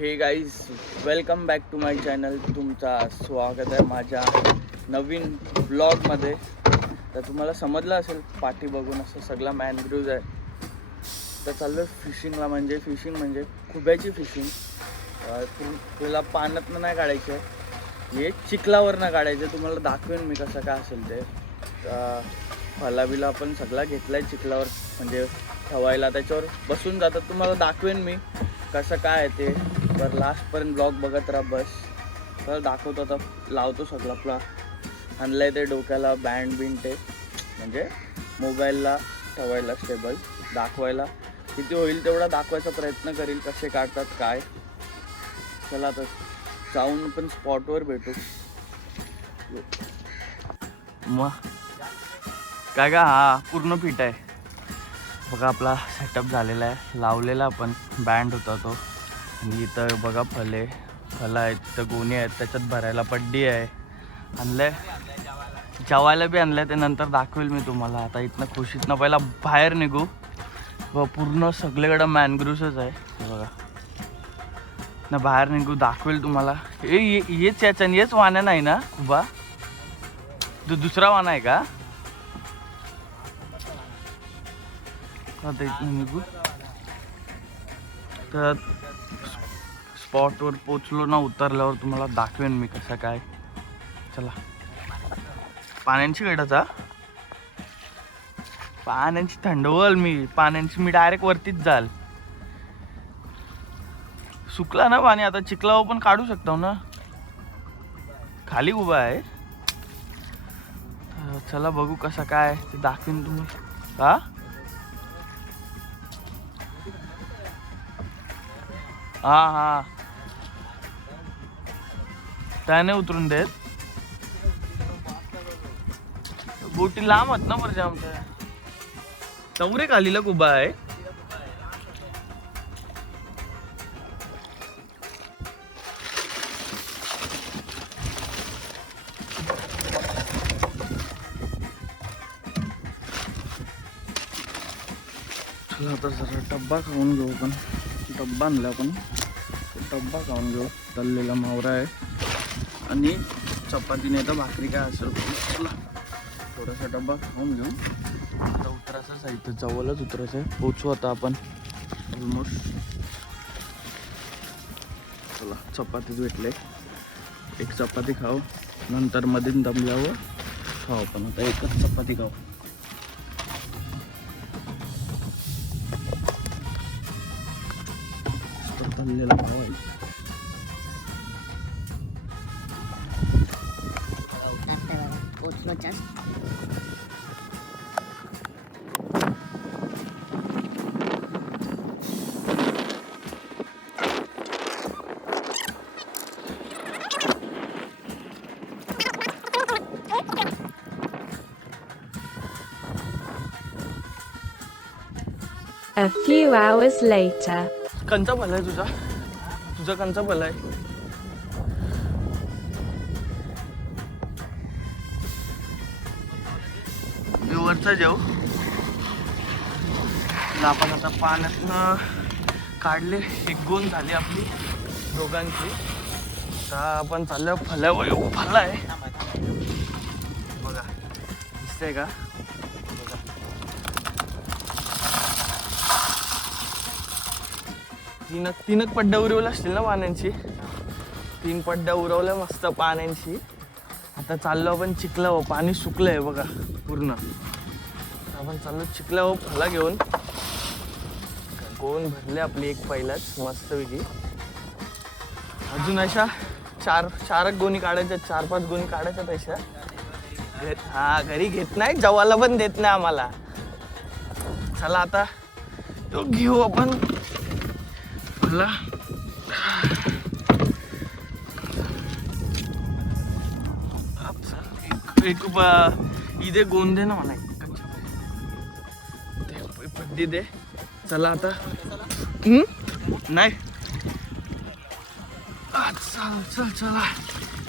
हे guys, welcome back to my channel. तुमचा स्वागत आहे माझ्या नवीन ब्लॉगमध्ये. तर तुम्हाला समजलं असेल पाठी बघून असं सगळा मॅनग्रोव्ज आहे. तर चाललो फिशिंगला. फिशिंग म्हणजे खुब्याची फिशिंग. तुला पाण्यातनं नाही काढायचं आहे, हे चिखलावरनं काढायचं. तुम्हाला दाखवेन मी कसं काय असेल ते. फलाबिला पण सगळा घेतला आहे चिखलावर, म्हणजे ठेवायला त्याच्यावर बसून जातात. तुम्हाला दाखवेन मी कसं काय आहे ते. तर लास्टपर्यंत ब्लॉग बघत राहा बस. तर दाखवतो. आता लावतो सगळं. आपला आणलं आहे ते डोक्याला बँड बिंड ते, म्हणजे मोबाईलला ठेवायला स्टेबल, दाखवायला किती होईल तेवढा दाखवायचा प्रयत्न करील कसे काढतात काय. चला आता जाऊन पण स्पॉटवर भेटू. मग काय का हा पूर्ण फिट आहे बघा. आपला सेटअप झालेला आहे, लावलेला आपण बँड होता तो. आणि इथं बघा फलं आहेत, तर गोणी आहेत, त्याच्यात भरायला पड्डी आहे. आणलंय जेवायला बी आणलंय, ते नंतर दाखवेल मी तुम्हाला. आता इथनं खुशीतनं पहिला बाहेर निघू. पूर्ण सगळीकडं मॅनग्रोव्हच आहे बघा. ना बाहेर निघू, दाखवेल तुम्हाला. हेच याच्यानं हेच वाण्या नाही ना खुबा, दुसरा वाना आहे का? आता इथनं निघू. तर स्पॉटवर पोचलो ना, उतरल्यावर तुम्हाला दाखवेन मी कसं काय. चला. पाण्याची गटाचा पाण्याची थंडवल मी डायरेक्ट वरतीच जाल. सुकला ना पाणी, आता चिखलावर पण काढू शकतो ना. खाली उभा आहे. चला बघू कसं काय ते दाखवेन तुम्ही. हा त्याने उतरून देत. बोटी लांब आहेत ना बरं आमच्या. चौरे खालीला उभा आहे. चला आता जरा डब्बा खाऊन घेऊ. पण डब्बा आणला आपण, डब्बा खाऊन घेऊ. तळलेला मावरा आहे आणि चपाती नाही तर भाकरी काय असेल. चला थोडासा डब्बा खाऊन घेऊ. आता उतरायचंच आहे, इथं जवळच उतरायचं आहे. पोचू आता आपण ऑलमोस्ट. चला चपातीच भेटले, एक चपाती खाऊ, नंतर मध्ये दमल्यावर खाऊ. पण आता एकच चपाती खाऊ. तळलेला खाऊ. A few hours later. कंचा भला आहे तुझा कंचा भला आहे. मी वरचा जेव. आपण आता पाण्यातनं काढले, एक गोण झाली आपली दोघांची. आता आपण चाललो फल्यावर. फला आहे बघा, दिसतंय का? तीनक पड्ड्या उरवल्या असतील ना पाण्याची. 3 पड्ड्या उरवल्या मस्त पाण्याची. आता चाललो आपण चिखलावर. पाणी सुकलंय बघा पूर्ण. आपण चाललो चिखलावर फला घेऊन. गोण भरले आपली एक पहिलाच मस्तपैकी. अजून अशा 4 गोणी काढायच्या, 4-5 गोणी काढायच्या तशा. घरी घेत नाही, जेवायला पण देत नाही आम्हाला. चला आता तो घेऊ आपण. एक इथे गोंद दे ना म्हणा, पड्डी दे. चला आता नाही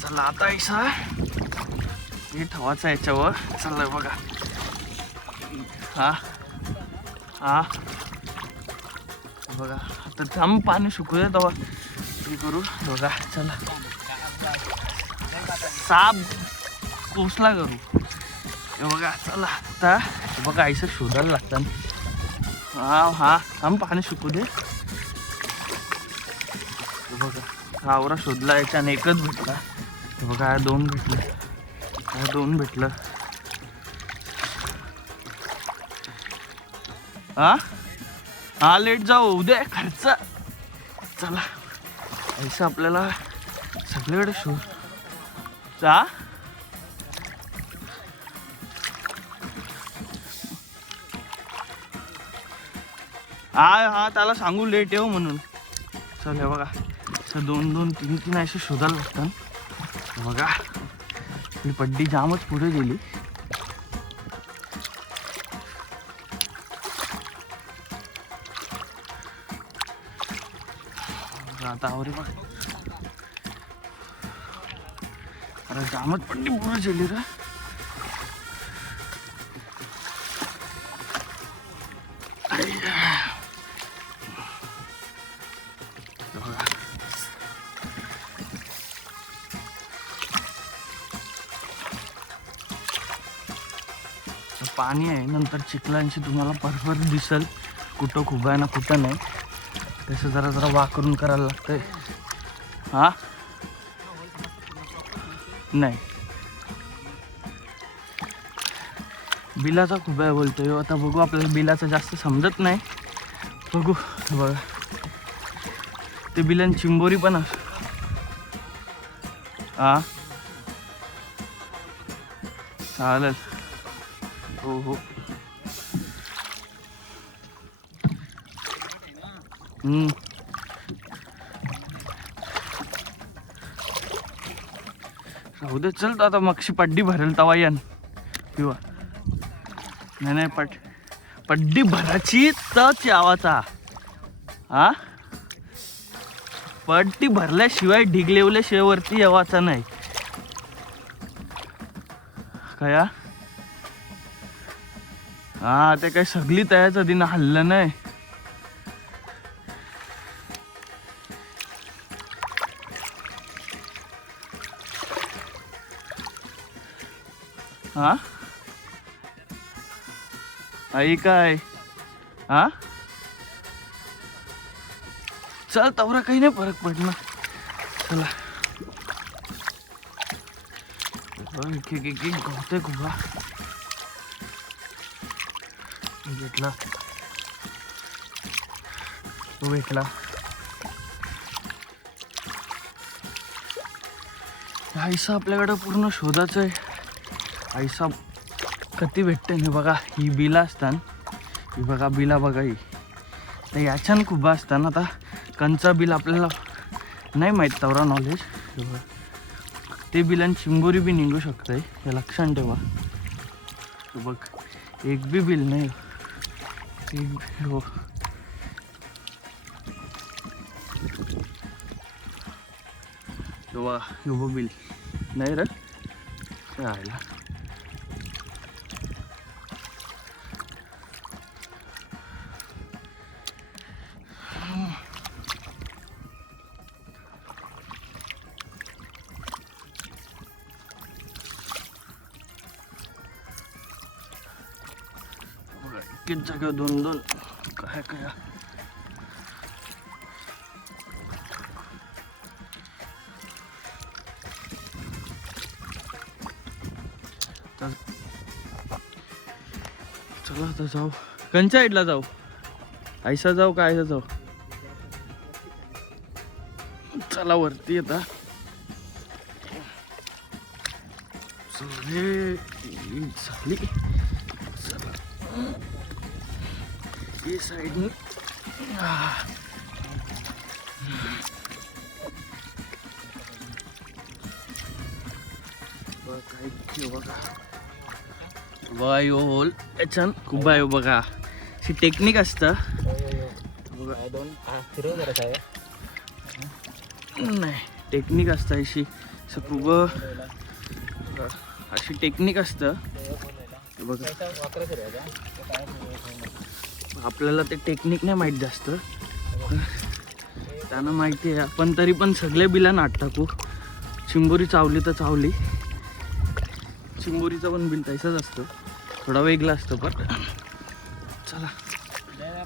चला आता ऐसा हे ठेवायचं याच्यावर. चला बघा. बघा आता थांब, पाणी सुकू दे तेव्हा हे करू बघा. चला साप पोचला करू हे बघा. चला आता बघा आईचं शोधायला लागतं. हा थांब पाणी सुकू दे. बघा हा आवरा शोधला, याच्याने एकच भेटला. हे बघा हा 2 भेटलं, हा 2 भेटलं. हा लेट जाऊ उद्या खर्च. चला ऐसा आपल्याला सगळीकडे शोध. हा त्याला सांगू लेट येऊ म्हणून. चल हे बघा 2-2, 3-3 असे शोधायला लागतात. बघा ही पड्डी जामच पुढे गेली. आता आवरे बघ. अरे जामच पड्डी पुढे गेली रे. पाणी आहे, नंतर चिखलांची तुम्हाला बरोबर दिसेल कुठं खुबा आहे ना कुठं नाही. तसं जरा जरा वाकरून करायला लागतंय. हा नाही बिलाचा खुबा आहे बोलतोय. आता बघू, आपल्याला बिलाचं जास्त समजत नाही. बघू बघा ते बिलन चिंबोरी पण असं. हा चालेल. हो राहू दे. चल आता मगशी पड्डी भरेल तवा येन किंवा नाही पड्डी भरायची तच यावाचा. हा पट्टी भरल्याशिवाय ढिगलेवल्याशिवाय वरती यावाचा नाही कया. हा ते काही सगळी तयाच आधी ना हल्लं नाही. हा आई काय हा चल तवरा काही नाही फरक पडणार. चला गवते खुबा भेटला तो भेटला. आईसा आपल्याकडे पूर्ण शोधाचं आहे. आईसा कधी भेटते नाही बघा. ही बिला असतान, ही बघा बिला बघा. ही तर याच्यानं खुबा असताना आता कंचा बिल आपल्याला नाही माहीत तवरा नॉलेज. ते बिलान चिंबोरी बी निघू शकते हे लक्षात ठेवा. बघ एक बी बिल नाही. हो यो बिल नाही रे राहिला. किती जागा 2-2 काय काय. चला आता जाऊ. कंच्या साईडला जाऊ, आयसा जाऊ का आयसा जाऊ. चला वरती आता. झाली ये साइड में. बघा यो होल याच्यान खूप आहे बघा. अशी टेक्निक असतं. नाही टेक्निक असतं अशी खूप अशी टेक्निक असतं बघा. आपल्याला ते टेक्निक नाही माहीत जास्त. त्यांना माहिती आहे. आपण तरी पण सगळे बिला नाट टाकू. चिंबोरी चावली तर चावली. चिंबोरीचं पण बिल तसंच असतं, थोडा वेगळा असतं. पण चला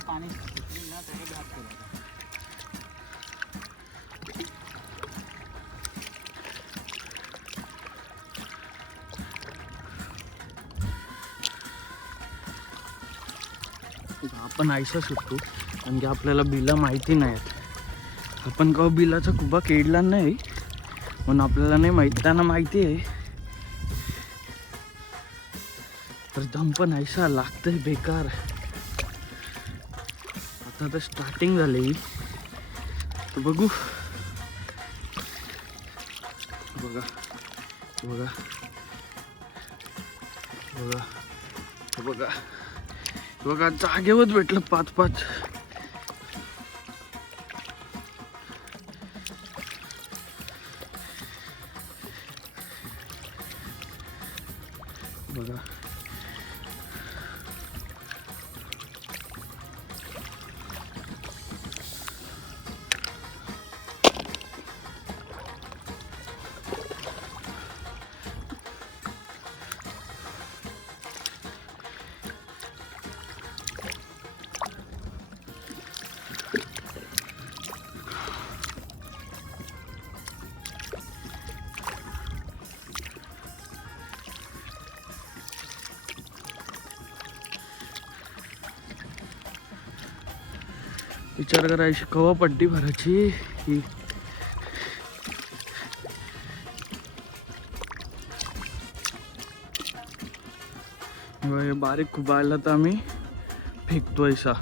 पाणी आपण आयसा सुटतो कारण की आपल्याला बिला माहिती नाहीत. आपण का बिलाचा कुबा केडला नाही म्हणून आपल्याला नाही माहिती. त्यांना माहिती आहे. तर दम पण ऐसा लागतंय बेकार. आता तर स्टार्टिंग झाली तर बघू. बघा बघा बघा बघा बघा जागेवर भेटलं 5-5. बघा विचार करायची कवा पट्टी भरायची ही. हे बारीक खुबायला तर आम्ही फेकतो ऐसा.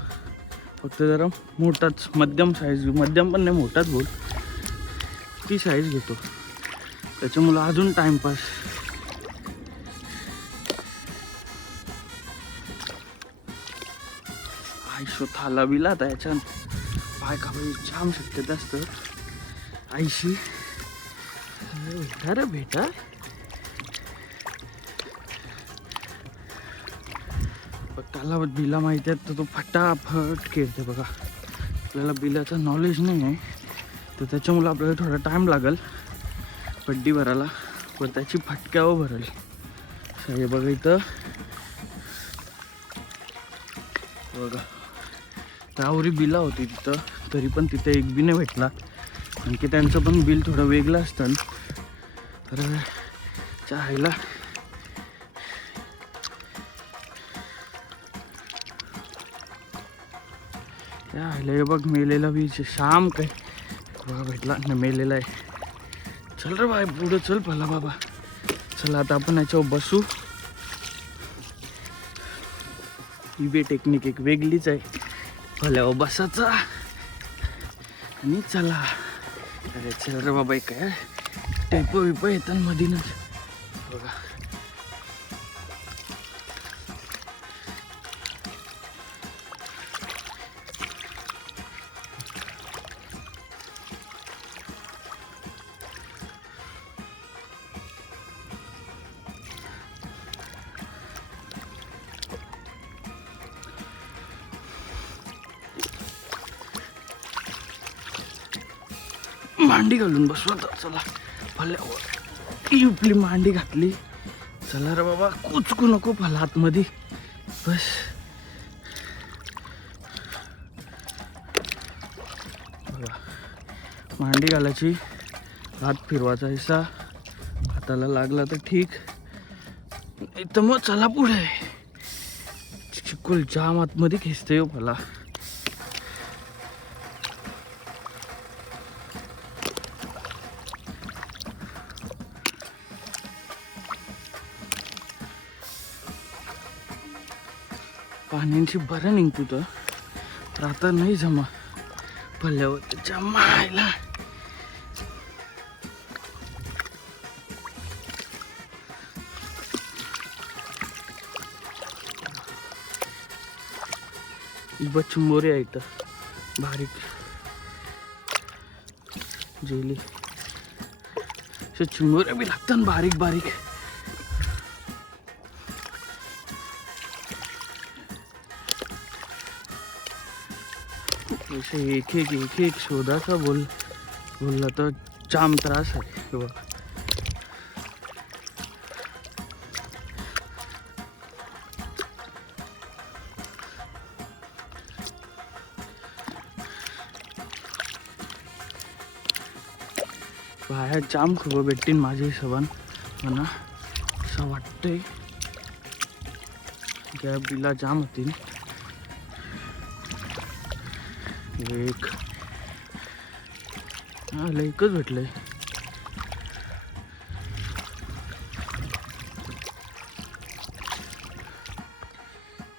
फक्त जरा मोठाच मध्यम साईज, मध्यम पण नाही मोठाच बोल, ती साईज घेतो. त्याच्यामुळं अजून टाइमपास. आयशो थाला बिला आता याच्यात पाय कापायची जाम शक्यता असतं. आयशी भेटा रे भेटा. त्याला बिला माहिती आहे तर तो फटाफट खेळते. बघा आपल्याला बिलाचं नॉलेज नाही आहे तर त्याच्यामुळं आपल्याला थोडा टाईम लागेल पड्डी भरायला, पण त्याची फटक्यावर भरेल. हे बघा इथं बघा त्यावरी बिला होती तिथं, तरी पण तिथे एक बी नाही भेटला. आणखी त्यांचं पण बिल थोडं वेगळं असतं. तर चायला हे बघ मेलेला बीच शाम काय बघा भेटला ना, मेलेला आहे. चल रे बाय पुढं चल भला बाबा. चला आता आपण याच्यावर बसू. ही बी टेक्निक एक वेगळीच आहे, भल्यावर बसायचा आणि चला. अरे चल रे बाबा. काय टेप विप येतात मधीनच बघा. मांडी घालून बसू आता. चला भल्या आपली मांडी घातली. चला रे बाबा कुचकू नको भला आतमध्ये बस. बघा मांडी घालायची, हात फिरवायचा ऐसा. हाताला लागला तर ठीक, इथं मग चला पुढे. चिकुल जाम आतमध्ये खेचते हो भला. पाण्याची बरं निघतो तर आता नाही जमा पल्ल्यावर त्याच्या मायला. चिंबोरी आहे इथं बारीक जेली. चिंबोऱ्या बी लागतात बारीक बारीक. असे एक एक एक एक शोधाचा बोलला तर जाम त्रास आहे हे बघ. बाहेर जाम खूप भेटतील माझ्या हिशोबान म्हणा असं वाटतंय. गॅप बिला जाम होतील. एक एकच भेटलंय.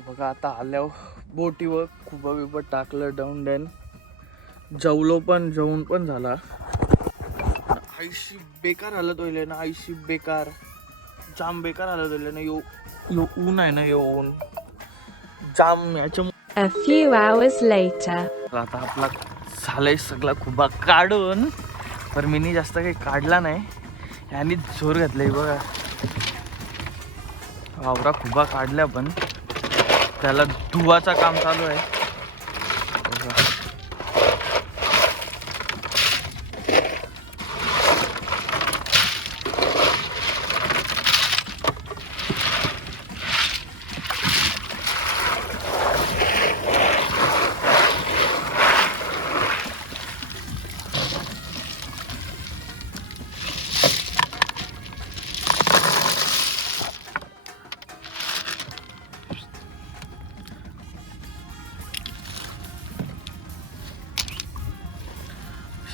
बघा आता आल्यावर बोटीवर खुबा बिबा टाकलं डाऊन डॅन. जेवून पण झाला. आईशी बेकार हालत होईल ना, आईशी बेकार जाम बेकार हालत होईल ना. यो ऊन आहे ना, यो ऊन जाम याच्या. A few hours later. आता आपला झालंय सगळा खुबा काढून, पण मी जास्त काही काढला नाही. यांनी जोर घातलाय बघा. वावरा खुबा काढल्या पण त्याला धुवाचा काम चालू आहे.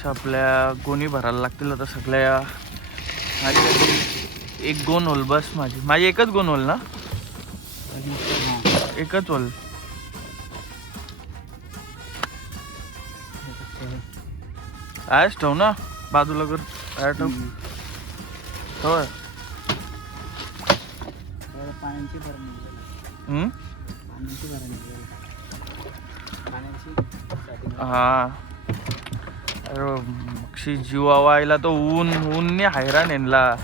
आपल्या गोणी भरायला लागतील आता सगळ्या. माझी एक गोण होल बस. माझी एकच गोण होल ना, एकच होल. आयच ठेव ना बाजूला कर. काय ठेव होय. हा अरे मक्षी जीवावायला तो ऊन ऊनने हैराण येणला.